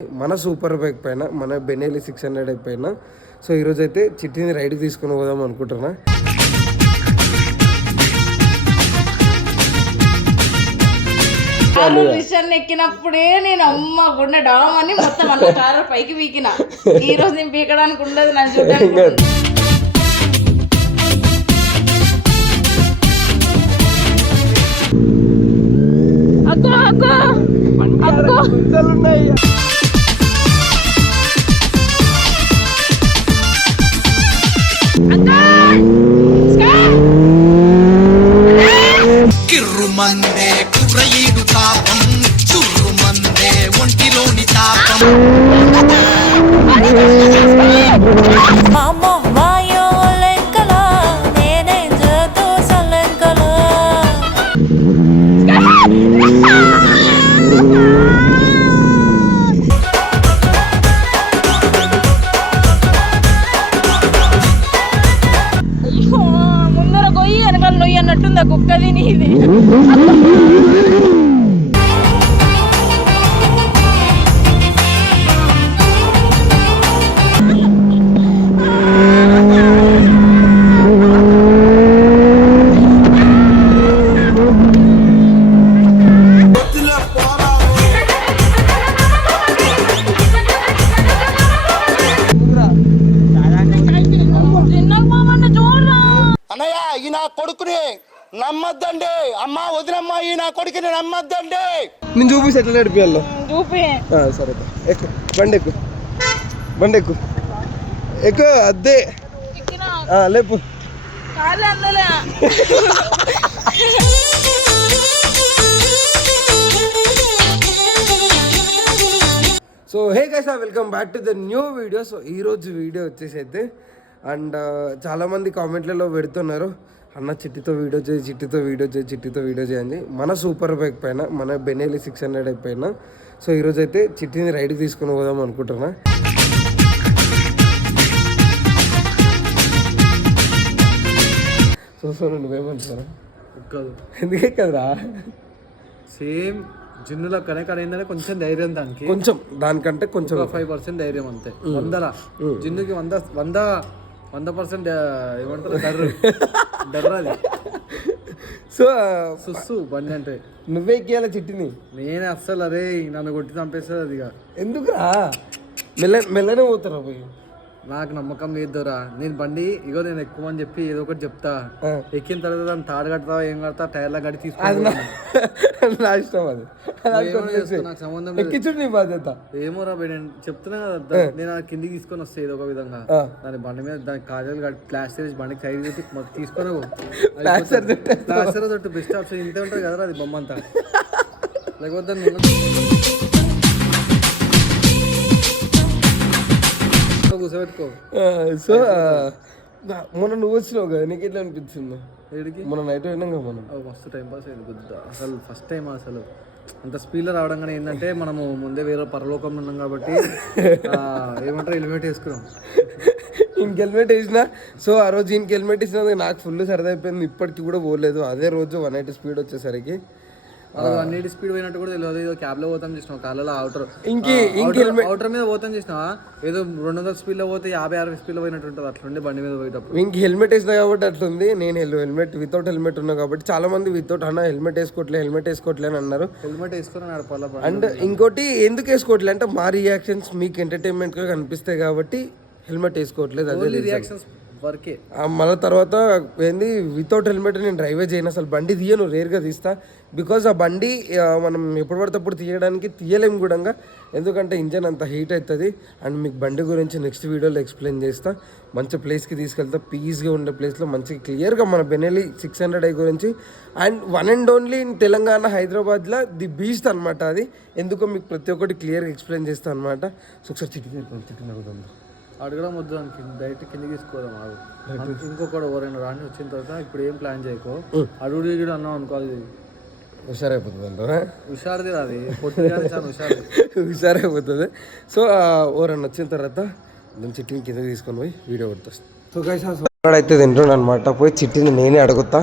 మన super bike పైన మన బెనెలీ 600 పైన. సో ఈరోజు అయితే చిట్టిని రైడ్కి తీసుకుని పోదాం అనుకుంటున్నా. మిషన్ ఎక్కినప్పుడే నేను అమ్మ గుండె డామ్ అని మొత్తం అన్న కారు పైకి పీకిన. ఈ రోజు నేను పీకడానికి ఉండదు నన్ను చూడడానికి. అక్కో అక్కో అక్కో కిర్రుమందే కుర్రయీడు తాపం చుర్రుమందే ఒంటిలోని తాపం ముందర గొయ్యి వెనకాల నొయ్యి అన్నట్టుంది ఆ కుక్కది నీది. అన్నయ్య ఈ నా కొడుకుని నమ్మద్దండి, అమ్మా వదినమ్మా ఈ నా కొడుకుని నమ్మద్దండి. నేను చూపిస్తే ఎట్లా నడిపియాలో చూపి. సరే ఎక్కు, బండి ఎక్కు, బండి ఎక్కు, ఎక్కు అద్దే లేపు. So hey guys, welcome back to the new video. So ఈరోజు వీడియో వచ్చేసి అయితే అండ్ చాలామంది కామెంట్లలో పెడుతున్నారు, అన్న చిట్టితో వీడియో చేయి, చిట్టితో వీడియో చేయి, చిట్టితో వీడియో చేయండి మన సూపర్ బైక్ పైన మన బెనెలీ 600 పైన. సో ఈరోజు అయితే చిట్టిని రైడ్కి తీసుకుని పోదాం అనుకుంటున్నా. సో నువ్వేమంటారా? ఎందుకే కదరా సేమ్ జిన్నులో కనెక్ట్ ఏంటంటే కొంచెం ధైర్యం, దానికి కొంచెం దానికంటే కొంచెం 5% ధైర్యం అంతే. 100 జిన్నుకి 100% ఏమంటారు డర్రాది. సో సుస్సు బండి అంటే నువ్వే ఎక్కియాల చిట్టిని. నేనే అస్సలు అరే నన్ను కొట్టి చంపేస్తుంది అది. ఎందుకురా మెల్లనే పోతారా పోయి? నాకు నమ్మకం లేదురా. నేను బండి ఇగో నేను ఎక్కువ అని చెప్పి ఏదో ఒకటి చెప్తా, ఎక్కిన తర్వాత దాన్ని తాడు కడతావా ఏం కడతా టైర్లా గడి తీసుకుంటా. నా ఇష్టం అది, నాకు సంబంధం ఎక్కించుడు నీ బాధ్యత. ఏమోరా నేను చెప్తున్నా కదా, నేను కిందికి తీసుకొని వస్తే ఏదో ఒక విధంగా దాని బండి మీద దాని కాజాలు కట్టి ప్లాస్టర్ వేసి బండికి సైడ్ పెట్టి తీసుకొని ప్లాస్టర్ తోటి బెస్ట్ ఆప్షన్. ఇంతే ఉంటుంది కదరా అది బొమ్మ అంతా. లేకపోతే కూర్చోబెట్టుకో. సో మొన్న నువ్వు వచ్చినావు కదా, నీకు ఎట్లా అనిపించింది? మన నైట్ అయినాక మనం మస్తు టైం పాస్ అయింది గుద్ద. అసలు ఫస్ట్ టైం అసలు అంత స్పీడ్లో రావడం కానీ ఏంటంటే మనము ముందే వేరే పరలోకంలో ఉన్నాం కాబట్టి ఏమంటారు హెల్మెట్ వేసుకున్నాం. ఇంక హెల్మెట్ వేసిన. సో ఆ రోజు ఇంక హెల్మెట్ వేసినందుకు నాకు ఫుల్ సరదా అయిపోయింది. ఇప్పటికి కూడా పోలేదు. అదే రోజు 180 స్పీడ్ వచ్చేసరికి 180 స్పీడ్ పోయినట్టు కూడా తెలియదు. ఏదో క్యాబ్ లో పోతాం చేసినావు, కాలలో అవుటర్ మీద పోతాం చేసినావా, ఏదో 200 స్పీడ్ లో పోతే 50-60 స్పీడ్ లో పోయినట్టు ఉంటుంది. అట్లుండి బండి మీద పోయేటప్పుడు ఇంక హెల్మెట్ వేసినా కాబట్టి అట్లుంది. నేను హెల్మెట్ వితౌట్ హెల్మెట్ ఉన్నా కాబట్టి చాలా మంది వితౌట్ అన్న హెల్మెట్ వేసుకోవట్లే అని అన్నారు. హెల్మెట్ వేసుకొని నడపాల. అండ్ ఇంకోటి ఎందుకు వేసుకోవట్లే అంటే మా రియాక్షన్స్ మీకు ఎంటర్టైన్మెంట్ గా కనిపిస్తాయి కాబట్టి హెల్మెట్ వేసుకోవట్లేదు. అదే రియాక్షన్స్ వరకే. మళ్ళీ తర్వాత ఏంది వితౌట్ హెల్మెట్ నేను డ్రైవే చేయను, అసలు బండి తీయను, రేర్గా తీస్తా. బికాజ్ ఆ బండి మనం ఎప్పుడు పడితే అప్పుడు తీయలేము కూడా, ఎందుకంటే ఇంజన్ అంత హీట్ అవుతుంది. అండ్ మీకు బండి గురించి నెక్స్ట్ వీడియోలో ఎక్స్ప్లెయిన్ చేస్తా. మంచి ప్లేస్కి తీసుకెళ్తా, పీస్గా ఉండే ప్లేస్లో మంచిగా క్లియర్గా మన బెనెలీ 600 గురించి. And one and only in Telangana హైదరాబాద్లో ది బీస్ట్ అనమాట అది. ఎందుకో మీకు ప్రతి ఒక్కటి క్లియర్గా ఎక్స్ప్లెయిన్ చేస్తాను అనమాట. సో ఒకసారి చిట్టి నడుగుతుంది అడగడం వద్దు, దానికి డైరెక్ట్ కిందకి తీసుకోదాం. ఇంకొకటి ఎవరైనా రాని వచ్చిన తర్వాత ఇప్పుడు ఏం ప్లాన్ చేయకో, అడుగుడు గిడు అన్నాం అనుకోవాలి, హుషారైపోతుంది అంటారా? హుషారుది రాది, పొట్టిది చాలా హుషారైపోతుంది. సో ఎవరన్నా వచ్చిన తర్వాత నేను చిట్టిని కింద తీసుకొని పోయి వీడియో కొడుతాను. సో గైస్ అయితే తింటున్నాను అనమాట. పోయి చిట్టిని నేనే అడుగుతా,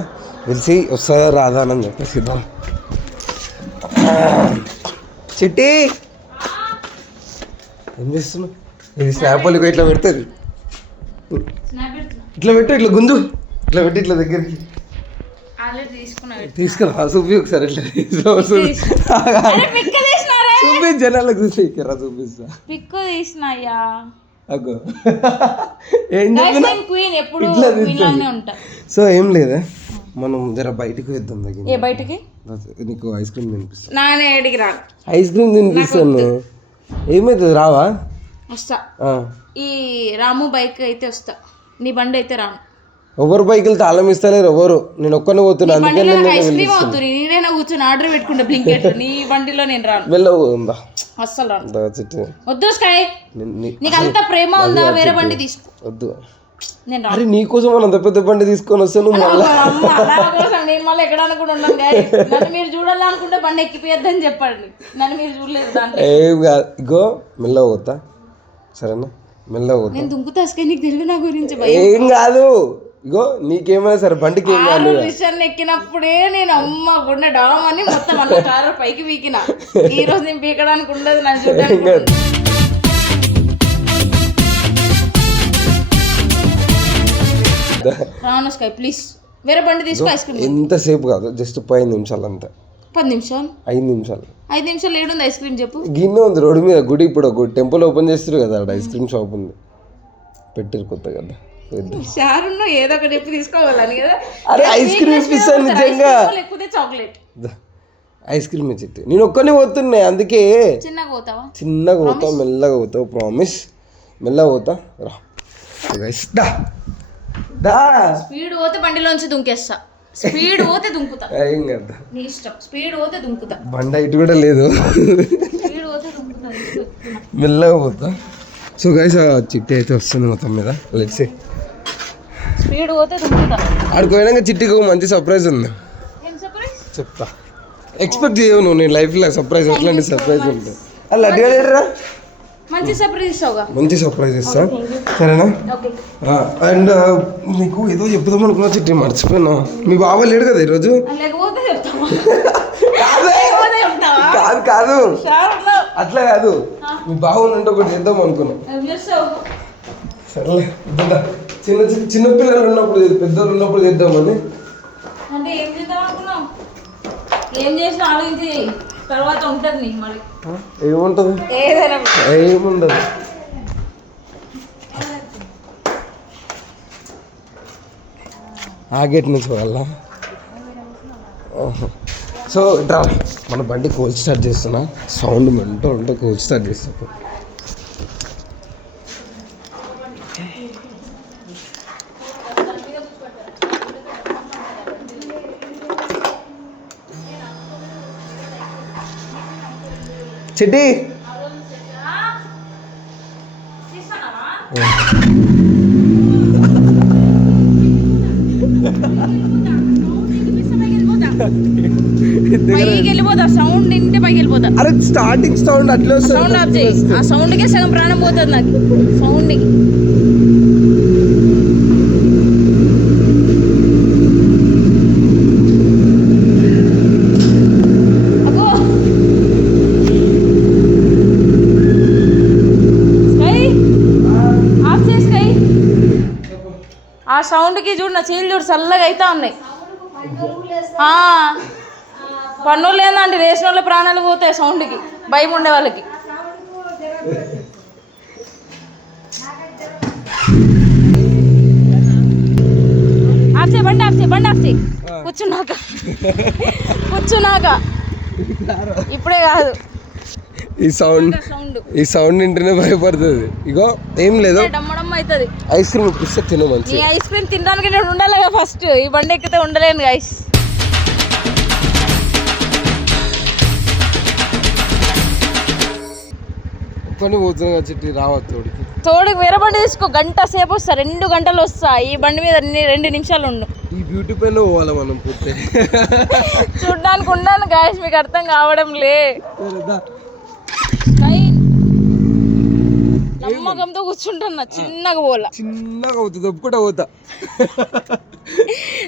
తెలిసి వస్తుందా రాదా అని చెప్పేసి. చిట్టి ఏం చేస్తున్నావు? ఇది స్నాప్ వాళ్ళకి ఇట్లా పెడుతుంది. స్నాప్ పెడుతున్నా. ఇట్లా పెట్టు, ఇట్లా గుంజు, ఇట్లా పెట్టి ఇట్లా దగ్గరికి ఆల్రెడీ తీసుకున్నా. తీసుకురా చూపి ఒకసారి ఇట్లా చూపి జనాలకు చూసి చూపిస్తా. పిక్కు తీసినాయ్యా. అగో ఏం చెప్పినా క్వీన్ ఎప్పుడు ఇట్లా క్వీన్ లానే ఉంటా. సో ఏం లేదా, మనం జర బయటికి వేద్దాం దగ్గర. ఏ బయటికి? నీకు ఐస్ క్రీమ్ తినిపిస్తా. నానే ఎడికి రా. ఐస్ క్రీమ్ తినిపిస్తాను. ఏమవుతుంది, రావా? వస్తా. ఆ. ఈ రాము బైక్ అయితే వస్తా, నీ బండి అయితే రాను. ఎవరు బైకులు తాళం ఇస్తలేరు ఎవరు, నేను ఒక్కనే పోతున్నా. అందుకే ఐస్ క్రీమ్ అవుతుంది, నేనైనా కూర్చొని ఆర్డర్ పెట్టుకుంటా బ్లింకెట్. నీ బండిలో నేను రాను. వెళ్ళవుందా అస్సలు రాను. చెట్టు వద్దు స్కై, నీకు అంత ప్రేమ ఉందా? వేరే బండి తీసుకో. వద్దు. నేను రాను. అరే నీకోసం మనం అంత పెద్ద బండి తీసుకొని వస్తే నువ్వు మళ్ళీ నా కోసం నేను మళ్ళీ ఎక్కడానికి కూడా ఉన్నాను. నన్ను మీరు చూడాలనుకుంటే బండి ఎక్కిపోయొద్దని చెప్పండి. నన్ను మీరు చూడలేదు దాంట్లో. ఏం కాదు, ఇగో మెల్లగా పోతా, సరేనా? మెల్లగా పోతా. నేను దుంకుతా స్కై, నీకు తెలుగు నా గురించి ఏం కాదు. ఇగో నీకేమైనా సరే బండికి ఏం కాదు. మిషన్ ఎక్కినప్పుడే నేను అమ్మ గుండె డామ్ అని మొత్తం అన్న కారు పైకి పీకిన. ఈ రోజు నేను పీకడానికి ఉండదు, నన్ను చూడడానికి. రాను స్కై ప్లీజ్, వేరే బండి తీసుకో. ఐస్ క్రీమ్ ఎంతసేపు కాదు, జస్ట్ 5 నిమిషాలు అంతే. 10 నిమిషాలు? 5 నిమిషాలు. 5 నిమిషాలు ఏడుంది ఐస్ క్రీమ్ చెప్పు. గిన్నె ఉంది రోడ్డు మీద, గుడి ఇప్పుడు ఒక టెంపుల్ ఓపెన్ చేస్తారు కదా, అక్కడ ఐస్ క్రీమ్ షాప్ ఉంది, పెట్టారు కొత్త కదా. షారును ఏదో ఒకటి చెప్పి తీసుకోవాలని కదా. అరే ఐస్ క్రీమ్ ఇప్పిస్తాను నిజంగా. లేకపోతే చాక్లెట్. ఐస్ క్రీమ్ ఇచ్చి నేను ఒక్కనే పోతున్నాయి, అందుకే. చిన్నగా పోతావా? చిన్నగా పోతావు, మెల్లగా పోతావు, ప్రామిస్. మెల్లగా పోతా, రా. స్పీడ్ పోతే బండిలోంచి దుంకేస్తా. స్పీడ్ పోతే దుంకుతా. ఏం కదా, నీ ఇష్టం. స్పీడ్ పోతే దుంకుతా. బండి ఇటు కూడా లేదు. స్పీడ్ పోతే దుంకుతా. మెల్లగా పోతా. సో గైస్ చిట్టి అయితే వస్తుంది మొత్తం మీద. Let's see. స్పీడ్ పోతే దుంకుతా. ఆడికి పోయినాక చిట్టికి మంచి సర్ప్రైజ్ ఉంది, ఏం సర్ప్రైజ్? చెప్తా. ఎక్స్పెక్ట్ చేయవు నువ్వు నీ లైఫ్లో సర్ప్రైజ్. ఎట్లాంటి సర్ప్రైజ్ ఉంటుంది అలా అడిగాడరా. మంచి సర్ప్రైజ్ ఇస్తావుగా. మంచి సర్ప్రైజ్ ఇస్తా, సరేనా? ఓకే. అండ్ నీకు ఏదో చెప్దాం అనుకున్నా చిట్టి, మర్చిపోయినా. మీ బాబా లేడు కదా ఈరోజు. లేకపోతే చెప్తావా? కాదు కాదు, అట్లా కాదు. మీ బాబు ఉంటే ఒకటి చేద్దాం అనుకున్నా. సరేలే, చిన్న చిన్న పిల్లలు ఉన్నప్పుడు, పెద్దోళ్ళు ఉన్నప్పుడు చేద్దామని. అంటే ఏం చేద్దాం అనుకున్నావు? ఏం చేసినా ఆలోచించి తర్వాత ఉంటుంది నీకు మరి. ఏముంటది? ఏదైనా ఏముండదు. ఆ గేట్ నుంచి వాళ్ళ. సో ఇట్లా మన బండి కోల్ స్టార్ట్ చేస్తున్నా, సౌండ్ మెంటో ఉంటే కోల్ స్టార్ట్ చేస్తా. చిట్టి పైకి వెళ్ళిపోతా. సౌండ్ వింటే పైకి వెళ్ళిపోతా. అరే స్టార్టింగ్ సౌండ్ అట్లా వస్తుంది. సౌండ్ ఆఫ్ చేయి. ఆ సౌండ్కే సగం ప్రాణం పోతుంది నాకు. సౌండ్కి ఆ సౌండ్కి చూడు, నా చేతులు చూడు చల్లగా అవుతా ఉన్నాయి. పన్నులు లేదండి, రేసిన వాళ్ళ ప్రాణాలు పోతాయి సౌండ్కి, భయం ఉండే వాళ్ళకి. ఆఫ్సే బండి, ఆఫ్సే బండి, ఆఫ్సే. కూర్చున్నాక ఇప్పుడే కాదు. ఈ సౌండ్ వింటేనే భయపడుతుంది. ఇగో ఏం లేదు, డమ్మడమ్మ అవుతుంది. ఐస్ క్రీమ్ ఇప్పిస్తే తిను మంచి. ఈ ఐస్ క్రీమ్ తినడానికి నేను ఉండాలి కదా ఫస్ట్. ఈ బండి ఎక్కితే ఉండలేను గైస్. కొని పోతుంది చిట్టి, రావద్దు తోడుకి వేరే బండి తీసుకో. గంట సేపు వస్తా, 2 గంటలు వస్తా. ఈ బండి మీద 2 నిమిషాలు ఉండు. ఈ బ్యూటీ పైన పోవాలి మనం పూర్తి. చూడ్డానికి ఉన్నాను గాయస్, మీకు అర్థం కావడం లే. నమ్మకంతో కూర్చుంటున్నా. చిన్నగా అవుతుంది, దొబ్బుకుంటా పోతా.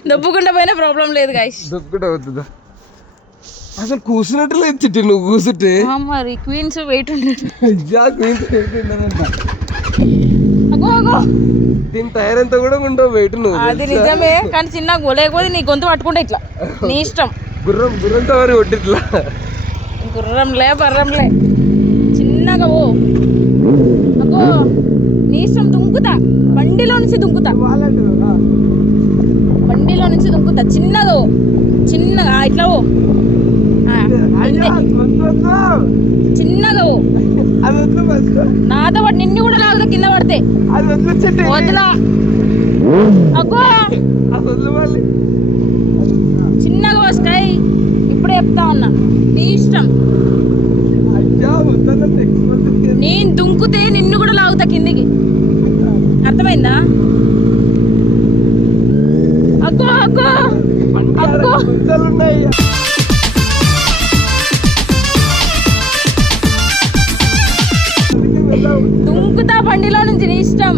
దొబ్బుకుంటా పోయినా ప్రాబ్లం లేదు గాయస్. దొబ్బుకుంటా అవుతుందా? అసలు కూర్చున్నట్టు లేదు చిట్టి, నువ్వు కూర్చుంటే మరి క్వీన్స్ వెయిట్ ఉండదు. అయ్యా queens weight ఉండదంట. అగో అగో దీని టైర్ అంతా కూడా ఉండవు వెయిట్ నువ్వు. అది నిజమే, కానీ చిన్న లేకపోతే నీ గొంతు పట్టుకుంటే ఇట్లా నీ ఇష్టం. గుర్రంతో వారి ఒడ్డిట్లా గుర్రంలే బర్రంలే చిన్నగా ఓ. అగో నీ ఇష్టం, దుంకుతా బండిలో నుంచి దుంకుతా, బండిలో నుంచి దుంకుతా చిన్నగా ఓ, చిన్నగా ఇట్లా ఓ అంతే. చిన్నగా ఓ, నాతో పాటు నిన్ను కూడా లాగుతా కింద పడితే వదిలా. అగో చిన్నగా ఓ స్కై, ఇప్పుడే చెప్తా ఉన్నా నీ ఇష్టం. నేను దుంకుతే నిన్ను కూడా లాగుతా కిందికి, అర్థమైందా? అగ్గో అగ్గో అగ్గో దుంకుతా బండిలో నుంచి, నీ ఇష్టం.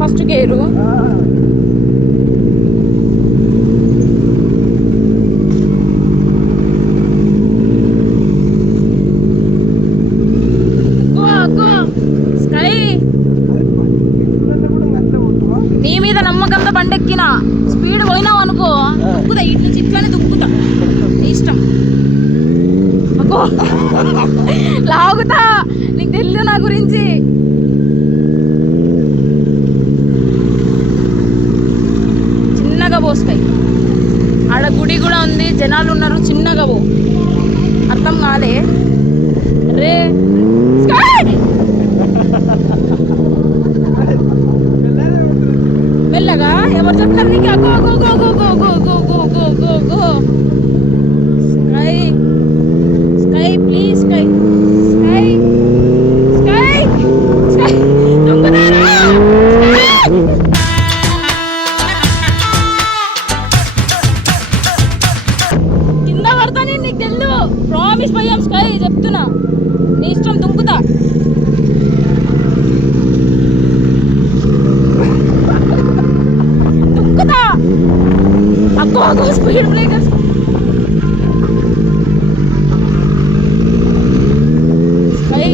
ఫస్ట్ గేరు నీ మీద నమ్మకంతో బండి ఎక్కినా స్పీడ్ పోయినావు అనుకో, దుక్కుతా ఇటు నుంచి ఇట్లానే దుక్కుతా, నీ ఇష్టం. అగో లాగుతా, నీకు తెలియదు నా గురించి. చిన్నగా పోస్తాయి, ఆడ గుడి కూడా ఉంది, జనాలు ఉన్నారు, చిన్నగా పో. అర్థం కాలే రే. మెల్లగా ఎవరు చెప్తారు నీకు? అగో అగో go go go go go go go go go Sky Sky please Sky Sky Sky Sky దొంగదారా కింద పడతానే, నీకు తెలుసు. ప్రామిస్ భయ్యం స్కై చెప్తున్నా, నీ ఇష్టం, దుంకుతా. అగ్గో అగ్గో speed breakers. Sky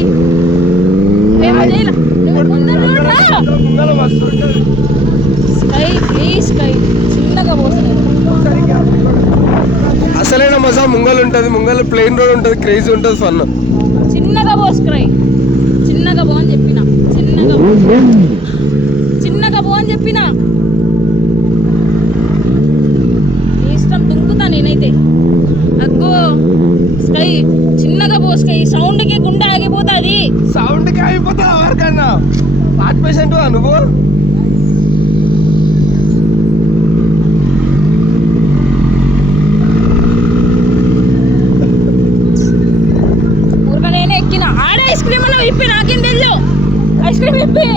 Sky please Sky, చిన్నగా పోస్తుంది. అసలైన మజా ముంగల్ ఉంటుంది, ముంగల్ ప్లెయిన్ రోడ్ ఉంటుంది, క్రేజీ ఉంటుంది, ఫన్. చిన్నగా పో స్కై, చిన్నగా పో అని చెప్పిన, చిన్నగా పో అని చెప్పిన. దుంకుతా నేనైతే. అగ్గో స్కై చిన్నగా పో స్కై, సౌండ్కి గుండె ఆగిపోతుంది. సౌండ్కి ఆగిపోతా ఎవరికన్నా? హార్ట్ పేషెంట్ నువ్వు? ఊరిక నేనే ఎక్కిన. ఆడ ఐస్ క్రీమ్ అన్న ఇప్పి, నాకేం తెలియదు. ఐస్ క్రీమ్ ఇప్పి.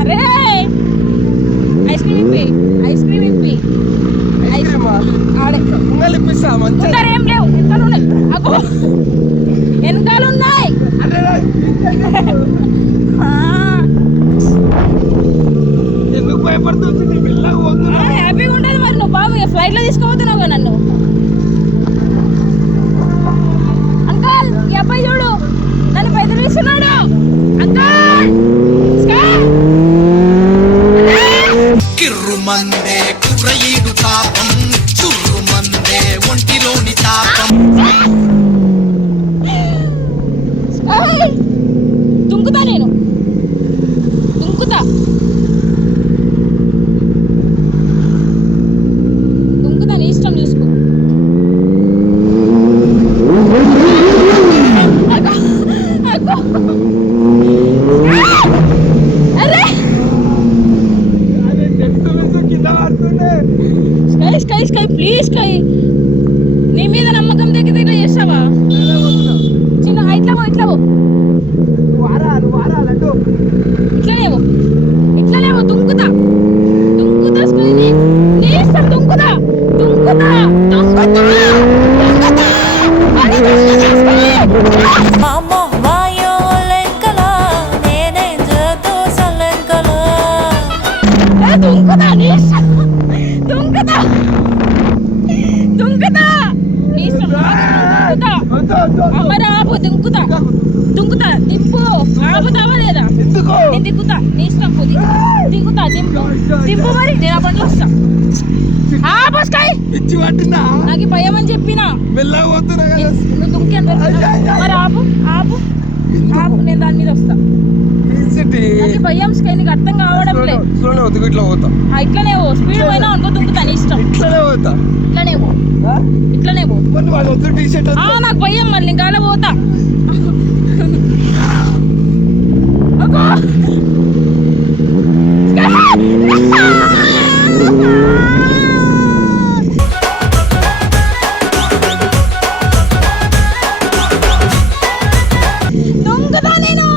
అరే ఐస్ క్రీమ్ ఇప్పి, ఐస్ క్రీమ్ ఇప్పి. ఇప్పిస్తా మంచిగా. ఏం లేవు, వెనకాల ఉన్నాయి. అగో వెనకాల ఉన్నాయి. ఎందుకు భయపడుతుంది? హ్యాపీగా ఉండదు మరి. నువ్వు బాబు ఫ్లైట్ లో తీసుకోబోతున్నావు నన్ను. అంకల్ ఈ అబ్బాయి చూడు నన్ను బెదిరిస్తున్నాడు. అంకల్ కిర్రుమందే కుర్రయీడు తాపం, చుర్రుమందే ఒంటిలోని తాపం. దుంకుతా నేను, దుంకుతా దుంకుతా, నీ ఇష్టం చూసుకో. అరే sky Sky Sky please sky, నీ మీద నమ్మకం దగ్గర ఇట్లా చేస్తావా? చిన్న ఇట్లావో ఇట్లావో ఇట్లానేవో ఇట్లానేవో దుంకుతా దుంకుతా స్కై, నీ ఇష్టం. దుంకుతా దుంకుతా దుంకుతా దుంకుతా నీ ఇష్టం, దుంకుతా మరి ఆపు, దుంకుతా దింపు, ఆపుతావా లేదా? ఎందుకు నేను దిగుతా, నీ ఇష్టం, దిగుతా, దింపు మరి, నేను ఆ బండిలో వస్తా. ఆపు స్కై, పిచ్చి పట్టిందా? నాకు ఈ భయం అని చెప్పినా, వెళ్ళబోతున్నా కదా. నువ్వు దుంకేంత మరి ఆపు, నేను దాని మీద వస్తా. నాకు ఈ భయం స్కై, నీకు అర్థం కావడం లేదు. స్లోనే వద్దు, ఇట్లా పోతా. ఇట్లనే పో, స్పీడ్ పోయినా అనుకో, దుంకుతా, నీ ఇష్టం. ఇట్లానే పోతా. ఇట్లనే పో. టీ షర్ట్ నాకు భయం, మళ్ళీ ఇంకా అలా పోతా. అబ్బా! దొంగదా నేను.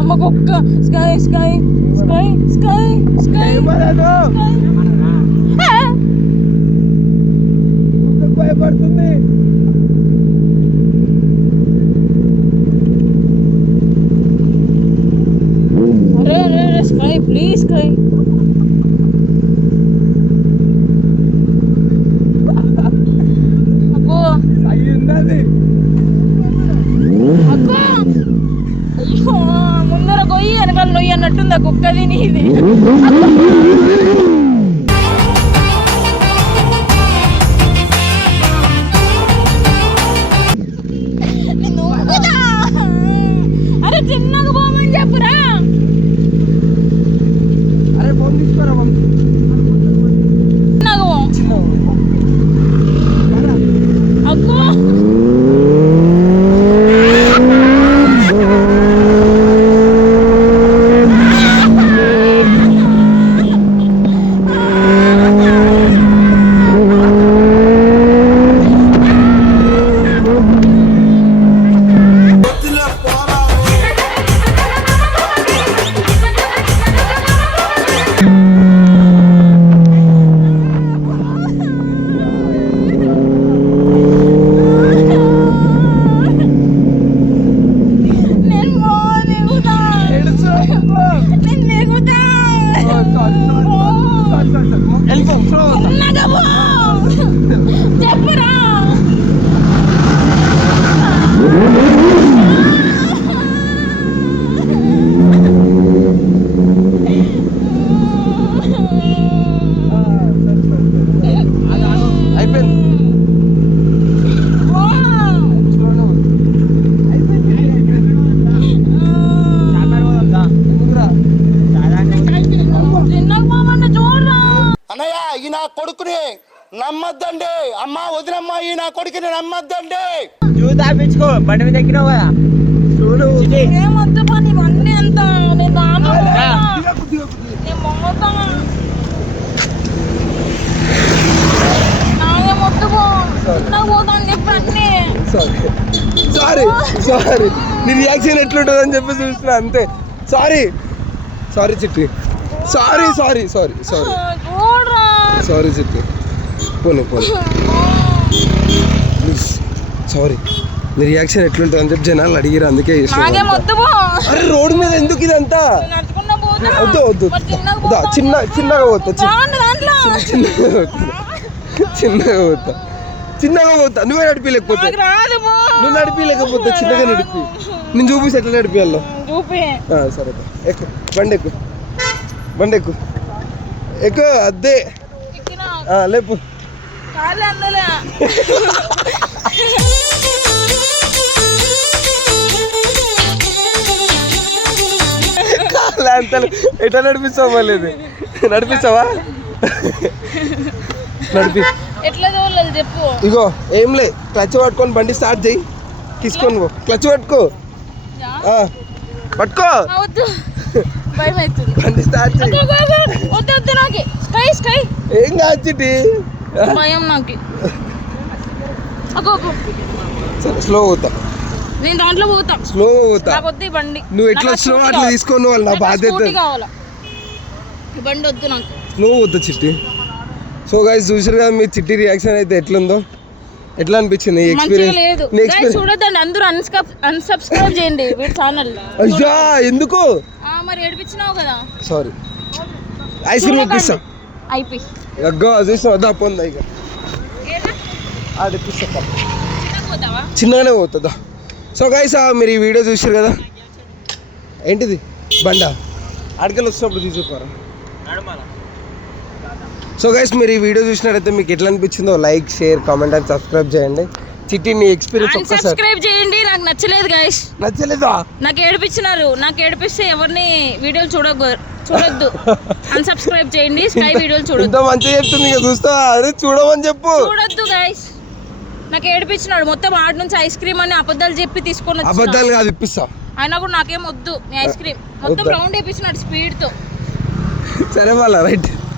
అమ్మ కుక్క. Sky Sky Sky Sky sky భయపడుతుంది. అరే స్కై ప్లీజ్ స్కై. అబ్బో అయ్యింది. అబ్బో, అయ్యో, ముందర గొయ్యి వెనకాల నొయ్యి అన్నట్టుంది ఆ కుక్కది నీది. అరే చిన్నగా పోమని చెప్పురా. అరే ఫోన్ తీసుకోరా. చిన్నగా పో. అబ్బో చెప్పురా. అయిపోయింది. అన్నయ్య ఈ నా కొడుకుని నమ్మద్దండి. అమ్మ వదినమ్మ ఈ నా కొడుకుని నమ్మద్దండి. చూపించుకో బండి మీద ఎక్కినావు కదా. ఏమొద్దు పని ఇవన్నీ ఎంత నేను దాంట్లో నేను మొత్తం నాకేమొద్దు పో, నాకు పోతా అని చెప్పి అన్నీ. సారీ నీ రియాక్షన్ ఎట్లుంటుంది అని చెప్పి చూసిన అంతే. సారీ చిట్టి. సారీ చూడరా చిట్టి. పోనీ ప్లీజ్. సారీ నీ రియాక్షన్ ఎట్లుంటుంది అని చెప్పి జనాలు అడిగిరు, అందుకే నాకేమొద్దు పో. అరే రోడ్డు మీద ఎందుకు ఇదంతా? నడుచుకున్నా పోతా. వద్దు చిన్నగా పోతా. చిన్నగా పోతా. నువ్వే నడిపిలేకపోతే, రాదు పో. నువ్వు నడిపిలేకపోతే చిన్నగా నడిపి. నేను చూపిస్తే ఎట్లా నడిపియాలో. చూపి. సరే ఎక్కు, బండి ఎక్కు అద్దే. లేపు. కాలే అందులో అంతలు ఎట్లా నడిపిస్తావు? మళ్ళీ నడిపిస్తావా? నడిపి. ఎట్లా తోలాలి చెప్పు. ఇగో ఏం లే, క్లచ్ పట్టుకొని బండి స్టార్ట్ చేయి. తీసుకొని పో. క్లచ్ పట్టుకో. వద్దు, భయం అవుతుంది. బండి స్టార్ట్ చేయి. వద్దు నాకు. స్కై ఏం కాచిటి భయం నాకు. సరే స్లో పోతా. నేను దాంట్లో పోతా. స్లో పోతా. నాకు వద్దు ఈ బండి. నువ్వు ఎట్లా స్లో అట్లా తీసుకొని వాళ్ళు నా బాధ్యత. కావాలా ఈ బండి వద్దు నాకు. స్లో పోతా చిట్టి. సో గైస్ చూసారు కదా మీ చిట్టి రియాక్షన్ అయితే ఎట్లుందో, ఎట్లా అనిపించింది ఎక్స్పీరియన్స్? చూడొద్దండి అందరూ, అన్సబ్స్క్రైబ్ చేయండి వీడి ఛానల్. అయ్యా ఎందుకు? మరి ఏడిపించినావు కదా. సారీ ఐస్ క్రీమ్ ఇప్పిస్తా అయిపోయి అగ్గో చూసిన వద్దా పొందా ఇక ఆడిపిస్తా పోతావా? చిన్నగానే పోతుందా. సో గైస్ మీరు ఈ వీడియో చూసారు కదా, ఏంటిది బండ ఆడికెళ్ళి వచ్చినప్పుడు తీసుకుపోరా. సో గైస్ మీరు ఈ వీడియో చూసినట్టయితే మీకు ఎట్లా అనిపించిందో like share comment and subscribe చేయండి. చిట్టి నీ ఎక్స్పీరియన్స్ ఒక్కసారి. సబ్స్క్రైబ్ చేయండి. నాకు నచ్చలేదు గైస్, నచ్చలేదా? నాకు ఏడిపించినారు. నాకు ఏడిపిస్తే ఎవరిని వీడియోలు చూడొద్దు. అన్సబ్స్క్రైబ్ చేయండి. స్కై వీడియోలు ఇంత చూడొద్దు. మంచిగా చెప్తుంది ఇక చూస్తా, అదే చూడమని చెప్పు. చూడొద్దు గైస్, నాకు ఏడిపించినాడు. మొత్తం ఆడ నుంచి ఐస్ క్రీమ్ అని అబద్ధాలు చెప్పి తీసుకొని వచ్చినాడు. అబద్ధాలు కాదు ఇప్పిస్తా. అయినా కూడా నాకేం వద్దు మీ ఐస్ క్రీమ్. మొత్తం రౌండ్ వేపించినాడు స్పీడ్ తో. సరే వాళ్ళ రైట్.